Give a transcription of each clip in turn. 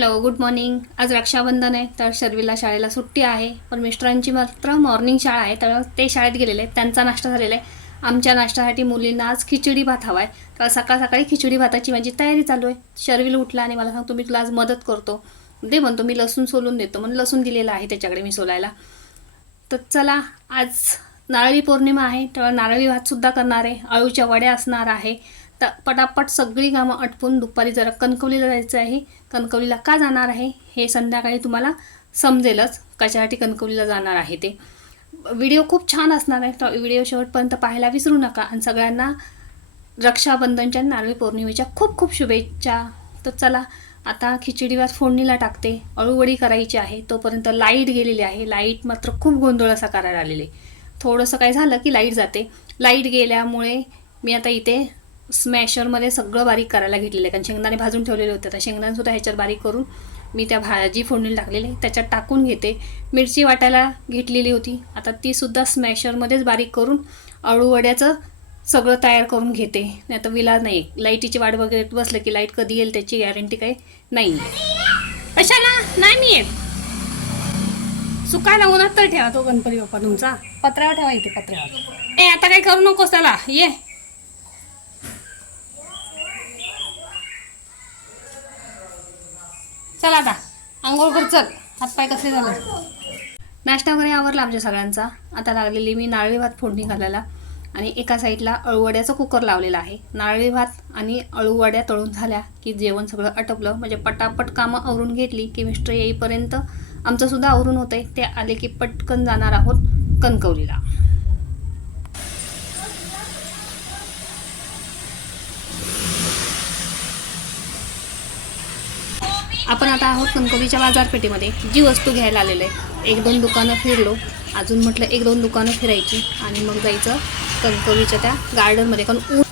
Hello good morning. आज रक्षाबंधन आहे तर शर्वीला शाळेला सुट्टी आहे. पण मिस्टरांची मात्र मॉर्निंग शाळा आहे तर ते शाळेत गेलेले आहेत. त्यांचा नाश्ता झालेला आहे. आमच्या नाश्त्यासाठी मुलींना आज खिचडी भात हवा आहे तर सकाळ सकाळी खिचडी भाताची माझी तयारी चालू आहे. शर्वील उठला आणि मला सांगतो मी तुला आज मदत करतो. दे म्हणतो मी लसूण सोलून देतो. म्हणून लसूण दिलेलं आहे त्याच्याकडे मी सोलायला. तर चला आज नारळी पौर्णिमा आहे. तर नारळी भातसुद्धा करणार आहे. अळूच्या वड्या असणार आहे. तर पटापट सगळी कामं आटपून दुपारी जरा कणकवलीला जायचं आहे. कणकवलीला का जाणार आहे हे संध्याकाळी तुम्हाला समजेलच कशासाठी कणकवलीला जाणार आहे ते. व्हिडिओ खूप छान असणार आहे. तर व्हिडिओ शेवटपर्यंत पाहायला विसरू नका. आणि सगळ्यांना रक्षाबंधनच्या नारळी पौर्णिमेच्या खूप खूप शुभेच्छा. तर चला आता खिचडीवर फोडणीला टाकते. अळूवडी करायची आहे. तोपर्यंत लाइट गेलेली आहे. लाइट मात्र खूप गोंधळ असा करायला आलेले थोडंसं काय झालं की लाइट जाते. लाइट गेल्यामुळे मी आता इथे स्मॅशरमध्ये सगळं बारीक करायला घेतलेलं आहे. कारण शेंगदाणे भाजून ठेवलेले होते. तर शेंगदाणेसुद्धा ह्याच्यात बारीक करून मी त्या भाजी फोडणीला टाकलेली आहे. त्याच्यात टाकून घेते. मिरची वाटायला घेतलेली होती. आता तीसुद्धा स्मॅशरमध्येच बारीक करून अळूवड्याचं सगळं तयार करून घेते. नाही तर विला नाही. लाईटीची वाट वगैरे बसलं की लाइट कधी येईल त्याची गॅरंटी काही नाही कशाला नाही मी येत. सुकायला उन्हात तर ठेवा तो गणपती बाप्पा तुमचा. पत्र्यावर ठेवा इथे पत्र्यावर ए आता काही करू नकोस त्याला. ये. चल आता. आंघोळ कर चल. हातपाय कसे झाले? नाश्ता वगैरे आवरला आमच्या सगळ्यांचा. आता लागलेली मी नारळी भात फोडणी घालायला. आणि एका साईडला अळूवड्याचा कुकर लावलेला आहे. नारळी भात आणि अळूवड्या तळून झाल्या की जेवण सगळं आटपलं. म्हणजे पटापट कामं आवरून घेतली की मिस्टर येईपर्यंत आमचं सुद्धा आवरून होतं ते आले की पटकन जाणार आहोत कणकवलीला. आपण आता आहोत कणकवलीच्या बाजारपेठेमध्ये. जी वस्तू घ्यायला आलेलं आहे एक दोन दुकानं फिरलो. अजून म्हटलं एक दोन दुकानं फिरायची. आणि मग जायचं कणकवलीच्या त्या गार्डनमध्ये. कारण ऊन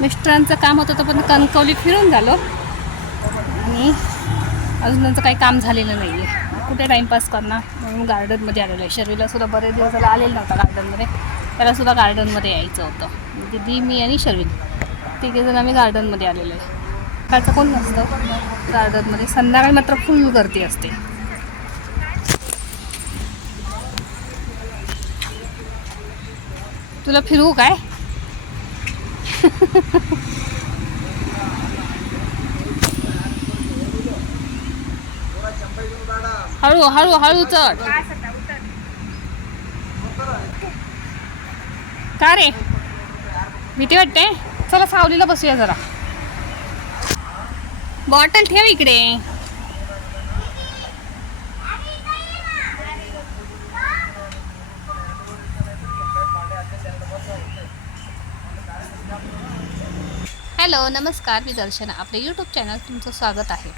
मिस्टरांचं काम होतं तर पण कणकवली फिरून झालो. आणि अजून त्यांचं काही काम झालेलं नाही आहे कुठे टाईमपास करणार? म्हणून गार्डनमध्ये आलेलं आहे. शर्वीला सुद्धा बरेच दिवस झाला आलेला नव्हता गार्डनमध्ये. त्याला सुद्धा गार्डनमध्ये यायचं होतं. म्हणजे दिदी मी आणि शर्वी तिघे जण आम्ही गार्डनमध्ये आलेलो आहे. सकाळचं कोण नसतं. गार्डनमध्ये संध्याकाळी मात्र फुल गर्दी असते. तुला फिरवू काय? हळू हळू हळू चढ का रे? भीती वाटते? चला सावलीला बसूया जरा. बॉटल ठेव इकडे. हॅलो नमस्कार मी दर्शना. आपले यूट्यूब चॅनल तुमचं स्वागत आहे.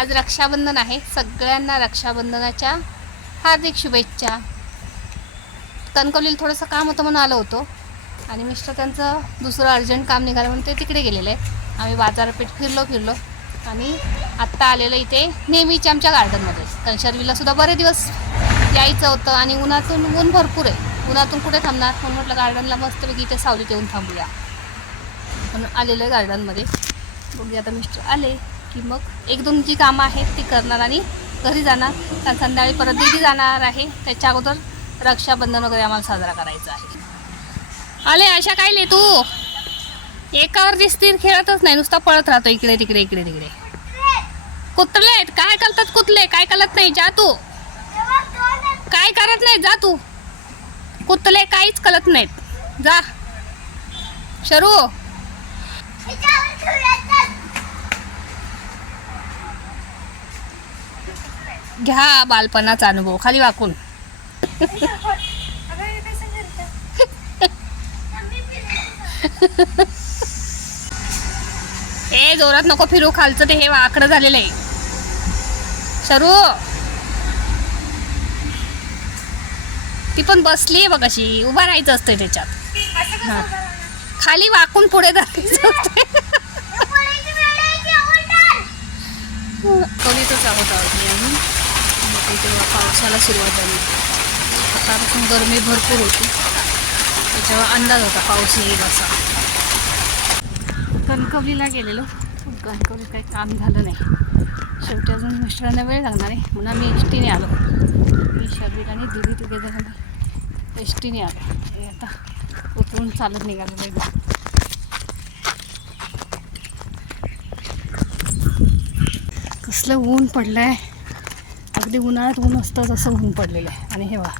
आज रक्षाबंधन आहे. सगळ्यांना रक्षाबंधनाच्या हार्दिक शुभेच्छा. कणकवलीला थोडंसं काम होतं म्हणून आलो होतो. आणि मिस्टर त्यांचं दुसरं अर्जंट काम निघालं म्हणून ते तिकडे गेलेले आहे आम्ही बाजारपेठ फिरलो फिरलो. आणि आत्ता आलेलं इथे नेहमीच्या आमच्या गार्डनमध्ये कणशर्वीला सुद्धा बरे दिवस यायचं होतं आणि उन्हातून ऊन भरपूर आहे. उन्हातून कुठे थांबणार? म्हणून म्हटलं गार्डनला मस्तपैकी इथे सावलीत येऊन थांबूया. म्हणून आलेलं आहे गार्डनमध्ये बघूया आता मिस्टर आले की मग एक दोन जी कामं आहेत ती करणार आणि घरी जाणार. कारण संध्याकाळी परत दिली जाणार आहे. त्याच्या अगोदर रक्षाबंधन वगैरे आम्हाला साजरा करायचा आहे. आले अशा काय ले तू? एकावर स्थिर खेळतच नाही. नुसता पळत राहतो इकडे तिकडे इकडे तिकडे. कुतले आहेत. काय करतात कुतले काय करत नाही? जा तू. काय करत नाही? जा तू. कुतले काहीच कळत नाहीत. जा. शरू. घ्या बालपणाचा अनुभव. खाली वाकून. ए जोरात नको फिरू. खालचं ते हे वाकडं झालेलं आहे. शरू. ती पण बसली आहे बघ अशी. उभा राहायचं असतंय त्याच्यात. हा. खाली वाकून पुढे जायचं. कवितच आहोत आहोत आम्ही. पावसाला सुरुवात झाली. आतापासून गरमी भरपूर होती. त्याच्यावर अंदाज होता पाऊस येईल असा. कणकवलीला गेलेलो. कणकवली काही काम झालं नाही. शेवटी अजून मिस्टरांना वेळ लागणार आहे. म्हणून आम्ही एस टीने आलो. मी शर्विक आणि दिदी टुगेदर आम्ही एस टीने आलो. हे आता उतरून चालत निघालो पाहिजे कसलं ऊन पडलं आहे अगदी उन्हाळ्यात ऊन असतं तसं ऊन पडलेलं आहे. आणि हे वा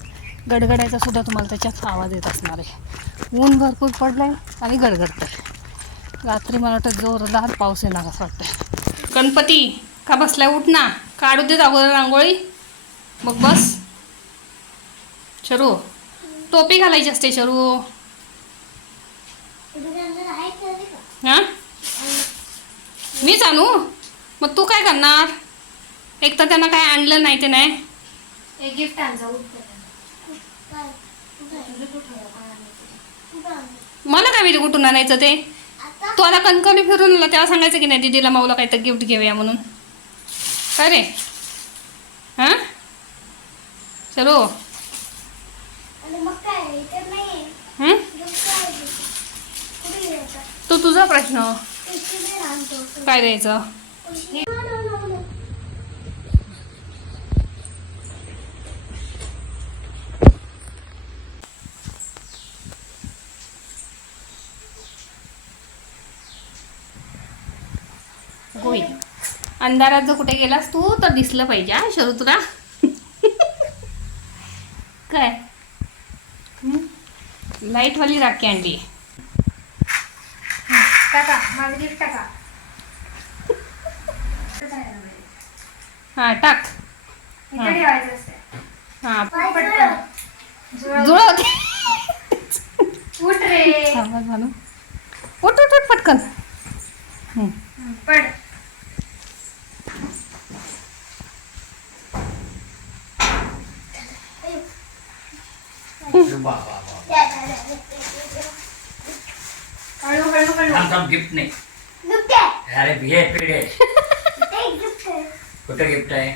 गडगडायचा सुद्धा तुम्हाला त्याच्यात आवाज येत असणार आहे. ऊन भरपूर पडलं आहे आणि गडगडतं आहे रात्री मला वाटतं जोरदार पाऊस येणार असं वाटतं गणपती का बसलाय? उठ ना. काढू देत अगोदर रांगोळी. मग बस. शरू टोपी घालायची असते शरू हां? मीच आणू? मग तू काय करणार? एक तर त्यांना काय आणलं नाही ते नाही. एक गिफ्ट आणजा मला काय माहिती कुठून आणायचं ते? तू आता कणकवली फिरून आला तेव्हा सांगायचं की नाही दीदीला माऊला काहीतरी गिफ्ट घेऊया म्हणून. काय रे? हां? चलो काय तर हं? तो तुझा प्रश्न. काय द्यायचं? गोई अंधारात जर कुठे गेलास तू तर दिसलं पाहिजे हा शरू तुला. काय? लाईटवाली राखी आणली. टाका टाका. हा टाक. हा. पटकन. जुळवते उठ रे. आवाज घालू. उठ उठ उठ पटकन हं. पड हळू हळू हळू थांब थांब गिफ्ट नाही. अरे घे पिढे कुठं गिफ्ट आहे?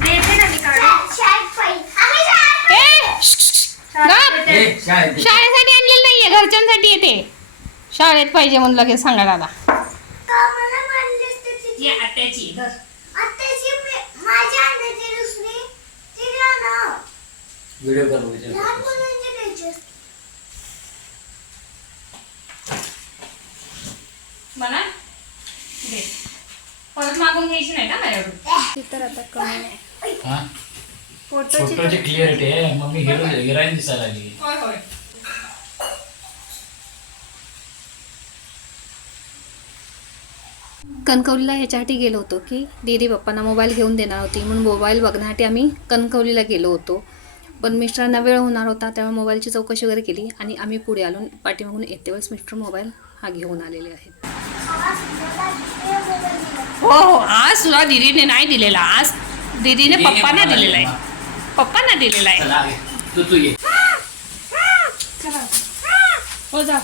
देते ना मी काढून ए, श्श, श्श. गप. हे शाळेत दे. शाळेसाठी आणलेलं नाहीये घरच्यांसाठी येते. शाळेत पाहिजे म्हणून लगेच सांगा दादा. ये आत्याची धर. व्हिडिओ करू विचार दे परत मागून घ्यायची नाही का माझ्याकडून? तर आता कमी नाही हा? फोटोची फोटोची क्लिअरिटी आहे. मम्मी हिरो हिरोईन दिसायला लागली. होय होय. कणकवलीला ह्याच्यासाठी गेलो होतो की दीदी पप्पांना मोबाईल घेऊन देणार होती. म्हणून मोबाईल बघण्यासाठी आम्ही कणकवलीला गेलो होतो. पण मिस्टरांना वेळ होणार होता त्यामुळे मोबाईलची चौकशी वगैरे केली आणि आम्ही पुढे आलो. पाठीमागून येते वेळेस मिस्टर मोबाईल हा घेऊन आलेले आहेत. हो हो आज तुला दीदीने नाही दिलेला आज दीदीने पप्पांना दिलेला आहे. पप्पांना दिलेला आहे चला ये. तू तू ये हो जा.